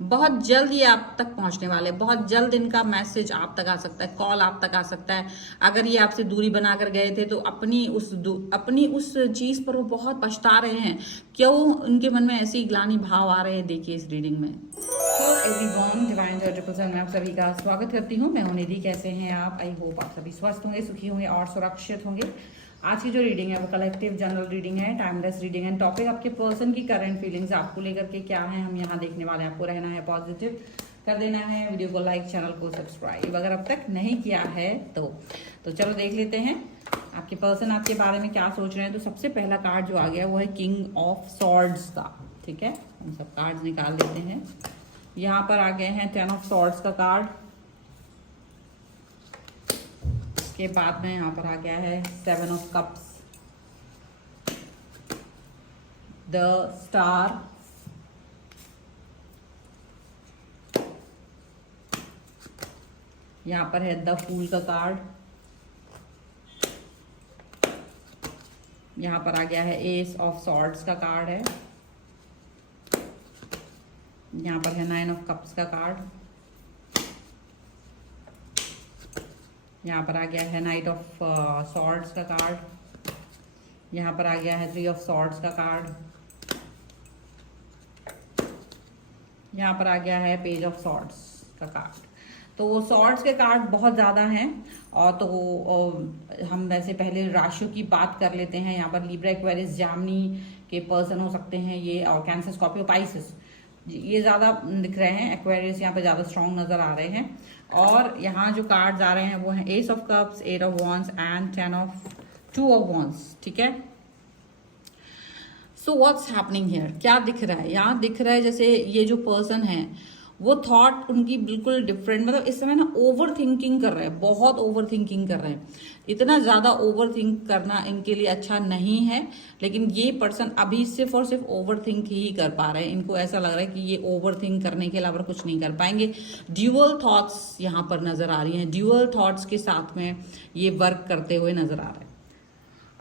बहुत जल्द ये आप तक पहुंचने वाले, बहुत जल्द इनका मैसेज आप तक आ सकता है, कॉल आप तक आ सकता है। अगर ये आपसे दूरी बनाकर गए थे तो अपनी उस चीज पर वो बहुत पछता रहे हैं। क्यों उनके मन में ऐसी ग्लानि भाव आ रहे हैं, देखिए इस रीडिंग में। तो एवरीवन, डिवाइन ट्रिपल में आप सभी का स्वागत करती हूँ। मैं हूं निधि। कैसे हैं आप? आई होप आप सभी स्वस्थ होंगे, सुखी होंगे और सुरक्षित होंगे। आज की जो रीडिंग है वो कलेक्टिव जनरल रीडिंग है, टाइमलेस रीडिंग है। टॉपिक आपके पर्सन की करंट फीलिंग्स आपको लेकर के क्या है, हम यहाँ देखने वाले हैं। आपको रहना है पॉजिटिव, कर देना है वीडियो को लाइक, चैनल को सब्सक्राइब अगर अब तक नहीं किया है तो चलो देख लेते हैं आपके पर्सन आपके बारे में क्या सोच रहे हैं। तो सबसे पहला कार्ड जो आ गया वो है किंग ऑफ सॉर्ड्स का। ठीक है, हम सब कार्ड्स निकाल लेते हैं। यहाँ पर आ गए हैं 10 ऑफ सॉर्ड्स का कार्ड। के बाद में यहाँ पर आ गया है 7 ऑफ कप्स, द स्टार, यहाँ पर है द फूल का कार्ड, यहाँ पर आ गया है एस ऑफ सॉर्ड्स का कार्ड है, यहाँ पर है 9 ऑफ कप्स का कार्ड, यहाँ पर आ गया है नाइट ऑफ सॉर्ड्स का कार्ड, यहाँ पर आ गया है 3 ऑफ सॉर्ड्स का कार्ड, यहाँ पर आ गया है पेज ऑफ सॉर्ड्स का कार्ड। तो सॉर्ड्स के कार्ड बहुत ज़्यादा हैं। और तो हम वैसे पहले राशियों की बात कर लेते हैं। यहाँ पर लिब्रा, एक्वेरियस, जामिनी के पर्सन हो सकते हैं ये, और कैंसर, स्कॉर्पियो, पाइसेस ये ज़्यादा दिख रहे हैं। एक्वेरियस यहाँ पे ज़्यादा स्ट्रॉन्ग नज़र आ रहे हैं। और यहाँ जो कार्ड्स आ रहे हैं वो हैं S of cups, 8 of wands and 2 of wands. ठीक है, सो व्हाट्स हैपनिंग हियर, क्या दिख रहा है? यहाँ दिख रहा है जैसे ये जो पर्सन है वो थॉट उनकी बिल्कुल डिफरेंट, मतलब इस समय ना ओवर थिंकिंग कर रहे हैं, बहुत ओवर थिंकिंग कर रहे हैं। इतना ज़्यादा ओवर थिंक करना इनके लिए अच्छा नहीं है, लेकिन ये पर्सन अभी सिर्फ और सिर्फ ओवर थिंक ही कर पा रहे हैं। इनको ऐसा लग रहा है कि ये ओवर थिंक करने के अलावा कुछ नहीं कर पाएंगे। ड्यूअल थॉट्स यहाँ पर नज़र आ रही हैं, ड्यूअल थॉट्स के साथ में ये वर्क करते हुए नज़र आ रहे हैं।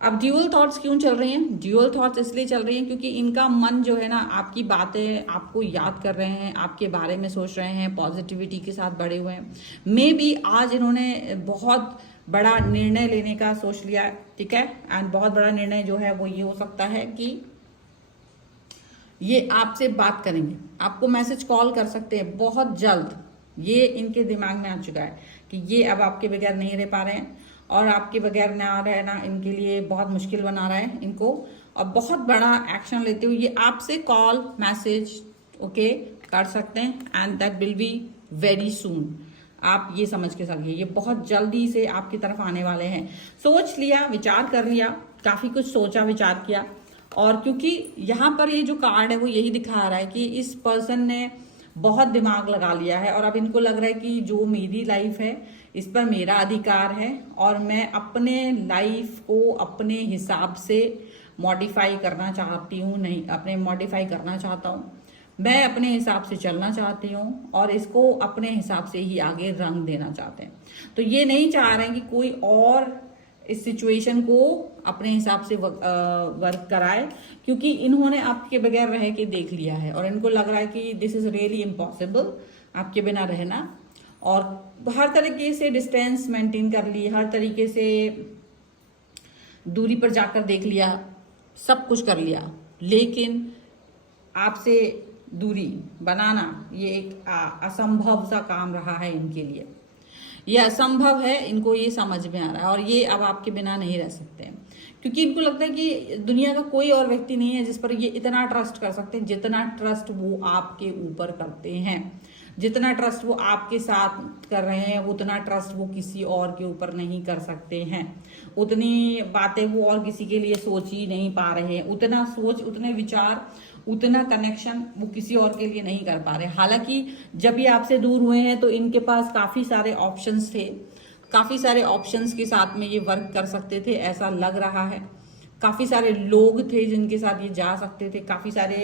अब ड्यूअल थॉट्स क्यों चल रही हैं? ड्यूअल थॉट्स इसलिए चल रही हैं क्योंकि इनका मन जो है ना आपकी बातें आपको याद कर रहे हैं, आपके बारे में सोच रहे हैं, पॉजिटिविटी के साथ बढ़े हुए हैं। मे बी आज इन्होंने बहुत बड़ा निर्णय लेने का सोच लिया। ठीक है, एंड बहुत बड़ा निर्णय जो है वो ये हो सकता है कि ये आपसे बात करेंगे, आपको मैसेज कॉल कर सकते हैं बहुत जल्द। ये इनके दिमाग में आ चुका है कि ये अब आपके बगैर नहीं रह पा रहे हैं, और आपके बगैर ना रहना इनके लिए बहुत मुश्किल बना रहा है इनको। और बहुत बड़ा एक्शन लेते हुए ये आपसे कॉल, मैसेज ओके कर सकते हैं, and that will be very soon. आप ये समझ के चलिए ये बहुत जल्दी से आपकी तरफ आने वाले हैं। सोच लिया, विचार कर लिया, काफी कुछ सोचा विचार किया। और क्योंकि यहाँ पर ये जो कार्ड है वो यही दिखा रहा है कि इस पर्सन ने बहुत दिमाग लगा लिया है, और अब इनको लग रहा है कि जो मेरी लाइफ है इस पर मेरा अधिकार है, और मैं अपने लाइफ को अपने हिसाब से मॉडिफाई करना चाहती हूँ, नहीं अपने मॉडिफाई करना चाहता हूँ, मैं अपने हिसाब से चलना चाहती हूँ, और इसको अपने हिसाब से ही आगे रंग देना चाहते हैं। तो ये नहीं चाह रहे हैं कि कोई और इस सिचुएशन को अपने हिसाब से वर्क कराए, क्योंकि इन्होंने आपके बगैर रह के देख लिया है, और इनको लग रहा है कि दिस इज रियली इम्पॉसिबल आपके बिना रहना। और हर तरीके से डिस्टेंस मेंटेन कर ली, हर तरीके से दूरी पर जाकर देख लिया, सब कुछ कर लिया, लेकिन आपसे दूरी बनाना ये एक असंभव सा काम रहा है इनके लिए। ये असंभव है, इनको ये समझ में आ रहा है, और ये अब आपके बिना नहीं रह सकते हैं, क्योंकि इनको लगता है कि दुनिया का कोई और व्यक्ति नहीं है जिस पर ये इतना ट्रस्ट कर सकते हैं जितना ट्रस्ट वो आपके ऊपर करते हैं। जितना ट्रस्ट वो आपके साथ कर रहे हैं उतना ट्रस्ट वो किसी और के ऊपर नहीं कर सकते हैं। उतनी बातें वो और किसी के लिए सोच ही नहीं पा रहे हैं, उतना सोच, उतने विचार, उतना कनेक्शन वो किसी और के लिए नहीं कर पा रहे। हालांकि जब ये आपसे दूर हुए हैं तो इनके पास काफी सारे ऑप्शंस थे, काफी सारे ऑप्शंस के साथ में ये वर्क कर सकते थे, ऐसा लग रहा है। काफी सारे लोग थे जिनके साथ ये जा सकते थे, काफी सारे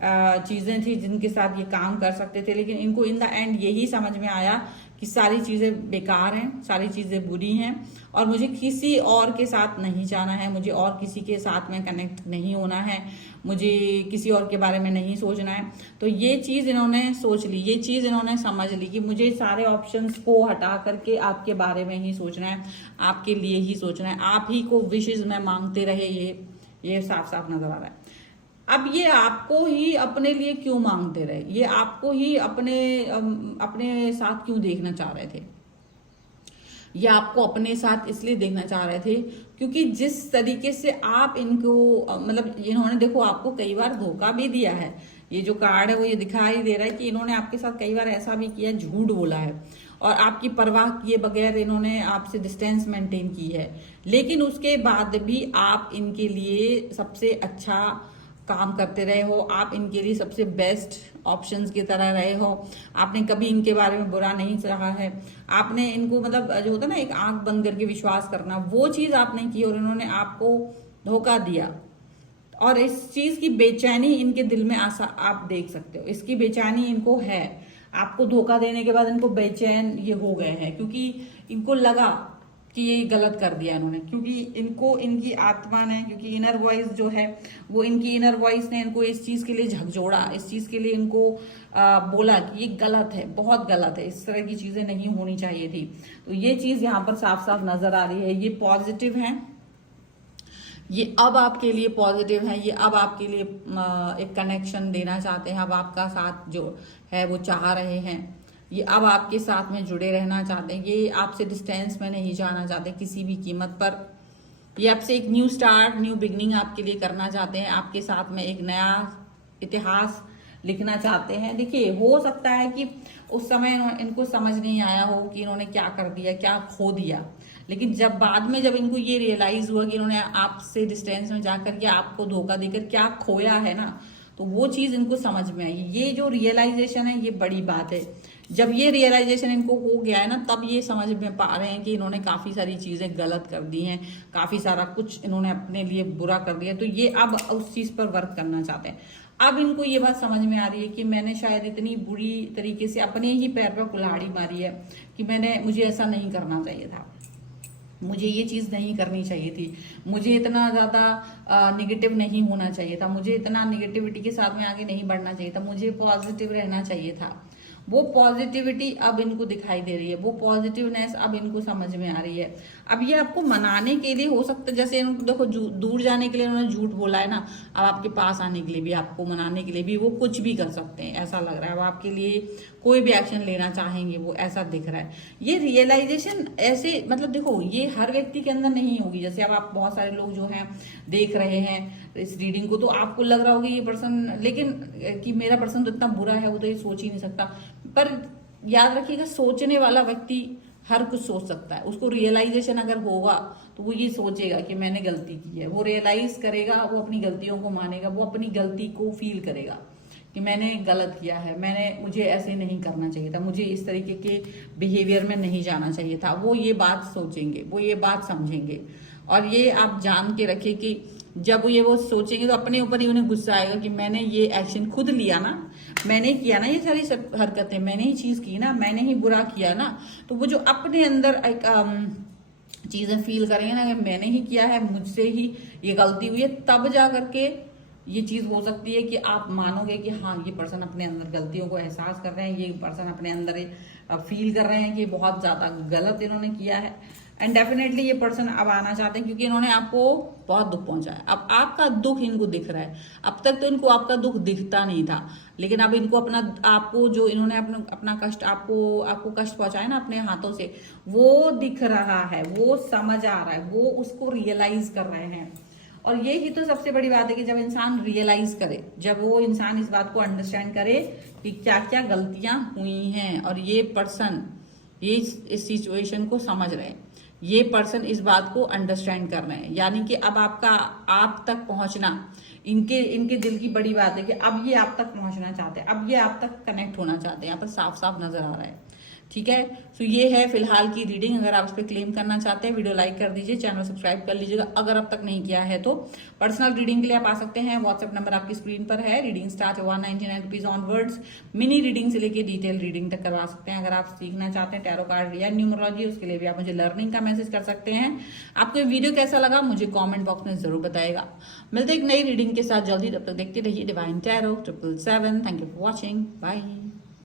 चीज़ें थी जिनके साथ ये काम कर सकते थे, लेकिन इनको इन द एंड यही समझ में आया कि सारी चीज़ें बेकार हैं, सारी चीज़ें बुरी हैं और मुझे किसी और के साथ नहीं जाना है, मुझे और किसी के साथ में कनेक्ट नहीं होना है, मुझे किसी और के बारे में नहीं सोचना है। तो ये चीज़ इन्होंने सोच ली, ये चीज़ इन्होंने समझ ली कि मुझे सारे ऑप्शंस को हटा करके आपके बारे में ही सोचना है, आपके लिए ही सोचना है, आप ही को विशेष में मांगते रहे, ये साफ साफ नजर आ रहा है। अब ये आपको ही अपने लिए क्यों मांगते रहे, ये आपको ही अपने साथ क्यों देखना चाह रहे थे, ये आपको अपने साथ इसलिए देखना चाह रहे थे क्योंकि जिस तरीके से आप इनको मतलब इन्होंने देखो आपको कई बार धोखा भी दिया है। ये जो कार्ड है वो ये दिखाई दे रहा है कि इन्होंने आपके साथ कई बार ऐसा भी किया, झूठ बोला है और आपकी परवाह किए बगैर इन्होंने आपसे डिस्टेंस मेंटेन की है, लेकिन उसके बाद भी आप इनके लिए सबसे अच्छा काम करते रहे हो, आप इनके लिए सबसे बेस्ट ऑप्शंस की तरह रहे हो, आपने कभी इनके बारे में बुरा नहीं चाहा है, आपने इनको मतलब जो होता है ना एक आंख बंद करके विश्वास करना, वो चीज आपने की और इन्होंने आपको धोखा दिया। और इस चीज की बेचैनी इनके दिल में आप देख सकते हो, इसकी बेचैनी इनको है, आपको धोखा देने के बाद इनको बेचैन ये हो गए हैं क्योंकि इनको लगा कि ये गलत कर दिया इन्होंने, क्योंकि इनको इनकी आत्मा ने, क्योंकि इनर वॉइस जो है वो इनकी इनर वॉइस ने इनको इस चीज के लिए झकझोड़ा, इस चीज के लिए इनको बोला कि ये गलत है, बहुत गलत है, इस तरह की चीजें नहीं होनी चाहिए थी। तो ये चीज यहाँ पर साफ साफ नजर आ रही है। ये पॉजिटिव है, ये अब आपके लिए पॉजिटिव है, ये अब आपके लिए एक कनेक्शन देना चाहते हैं, अब आपका साथ जो है वो चाह रहे हैं, ये अब आपके साथ में जुड़े रहना चाहते हैं, ये आपसे डिस्टेंस में नहीं जाना चाहते किसी भी कीमत पर। ये आपसे एक न्यू स्टार्ट, न्यू बिगनिंग आपके लिए करना चाहते हैं, आपके साथ में एक नया इतिहास लिखना चाहते हैं। देखिए हो सकता है कि उस समय इनको समझ नहीं आया हो कि इन्होंने क्या कर दिया, क्या खो दिया, लेकिन जब बाद में जब इनको ये रियलाइज हुआ कि इन्होंने आपसे डिस्टेंस में जाकर के आपको धोखा देकर क्या खोया है ना, तो वो चीज इनको समझ में आई। ये जो रियलाइजेशन है ये बड़ी बात है। जब ये रियलाइजेशन इनको हो गया है ना, तब ये समझ में पा रहे हैं कि इन्होंने काफी सारी चीजें गलत कर दी हैं, काफी सारा कुछ इन्होंने अपने लिए बुरा कर दिया, तो ये अब उस चीज पर वर्क करना चाहते हैं। अब इनको ये बात समझ में आ रही है कि मैंने शायद इतनी बुरी तरीके से अपने ही पैर पर कुल्हाड़ी मारी है कि मुझे ऐसा नहीं करना चाहिए था, मुझे ये चीज नहीं करनी चाहिए थी, मुझे इतना ज्यादा निगेटिव नहीं होना चाहिए था, मुझे इतना निगेटिविटी के साथ में आगे नहीं बढ़ना चाहिए था, मुझे पॉजिटिव रहना चाहिए था। वो पॉजिटिविटी अब इनको दिखाई दे रही है, वो पॉजिटिवनेस अब इनको समझ में आ रही है। अब ये आपको मनाने के लिए हो सकता है, जैसे इनको देखो दूर जाने के लिए उन्होंने झूठ बोला है ना, अब आपके पास आने के लिए भी, आपको मनाने के लिए भी वो कुछ भी कर सकते हैं, ऐसा लग रहा है। अब आपके लिए कोई भी एक्शन लेना चाहेंगे, वो ऐसा दिख रहा है। ये रियलाइजेशन ऐसे मतलब देखो ये हर व्यक्ति के अंदर नहीं होगी। जैसे अब आप बहुत सारे लोग जो हैं देख रहे हैं इस रीडिंग को, तो आपको लग रहा होगा ये पर्सन, लेकिन कि मेरा पर्सन तो इतना बुरा है, वो तो ये सोच ही नहीं सकता। पर याद रखिएगा सोचने वाला व्यक्ति हर कुछ सोच सकता है, उसको रियलाइजेशन अगर होगा तो वो ये सोचेगा कि मैंने गलती की है, वो रियलाइज करेगा, वो अपनी गलतियों को मानेगा, वो अपनी गलती को फील करेगा कि मैंने गलत किया है, मुझे ऐसे नहीं करना चाहिए था, मुझे इस तरीके के बिहेवियर में नहीं जाना चाहिए था। वो ये बात सोचेंगे, वो ये बात समझेंगे। और ये आप जान के रखिए कि जब ये वो सोचेंगे तो अपने ऊपर ही उन्हें गुस्सा आएगा कि मैंने ये एक्शन खुद लिया ना, मैंने किया ना, ये सारी सब हरकतें मैंने ही चीज की ना, मैंने ही बुरा किया ना। तो वो जो अपने अंदर एक चीजें फील करेंगे ना कि मैंने ही किया है, मुझसे ही ये गलती हुई है, तब जा करके ये चीज हो सकती है कि आप मानोगे कि हाँ ये पर्सन अपने अंदर गलतियों को एहसास कर रहे हैं, ये पर्सन अपने अंदर फील कर रहे हैं कि बहुत ज्यादा गलत इन्होंने किया है। एंड डेफिनेटली ये पर्सन अब आना चाहते हैं क्योंकि इन्होंने आपको बहुत दुख पहुंचाया। अब आपका दुख इनको दिख रहा है, अब तक तो इनको आपका दुख दिखता नहीं था, लेकिन अब इनको आपको जो इन्होंने अपना कष्ट आपको कष्ट पहुंचाया ना अपने हाथों से, वो दिख रहा है, वो समझ आ रहा है, वो उसको रियलाइज कर रहे हैं। और ये ही तो सबसे बड़ी बात है कि जब इंसान रियलाइज करे, जब वो इंसान इस बात को अंडरस्टैंड करे कि क्या क्या गलतियां हुई हैं, और ये पर्सन ये इस सिचुएशन को समझ रहे हैं, ये पर्सन इस बात को अंडरस्टैंड कर रहे हैं, यानी कि अब आप तक पहुंचना इनके दिल की बड़ी बात है कि अब ये आप तक पहुंचना चाहते हैं, अब ये आप तक कनेक्ट होना चाहते हैं। यहाँ पर साफ साफ नजर आ रहा है ठीक है। तो ये है फिलहाल की रीडिंग। अगर आप इस पर क्लेम करना चाहते हैं, वीडियो लाइक कर दीजिए, चैनल सब्सक्राइब कर लीजिएगा अगर अब तक नहीं किया है तो। पर्सनल रीडिंग के लिए आप आ सकते हैं, व्हाट्सएप नंबर आपकी स्क्रीन पर है। Reading start 199 rupees onwards. Mini reading से लेके डिटेल रीडिंग तक करवा सकते हैं। अगर आप सीखना चाहते हैं टैरो कार्ड या न्यूमरोलॉजी, उसके लिए भी आप मुझे लर्निंग का मैसेज कर सकते हैं। आपको वीडियो कैसा लगा मुझे कॉमेंट बॉक्स में जरूर बताएगा। मिलते एक नई रीडिंग के साथ जल्दी, तब तक देखते रहिए divine tarot 777। Thank you for watching, bye.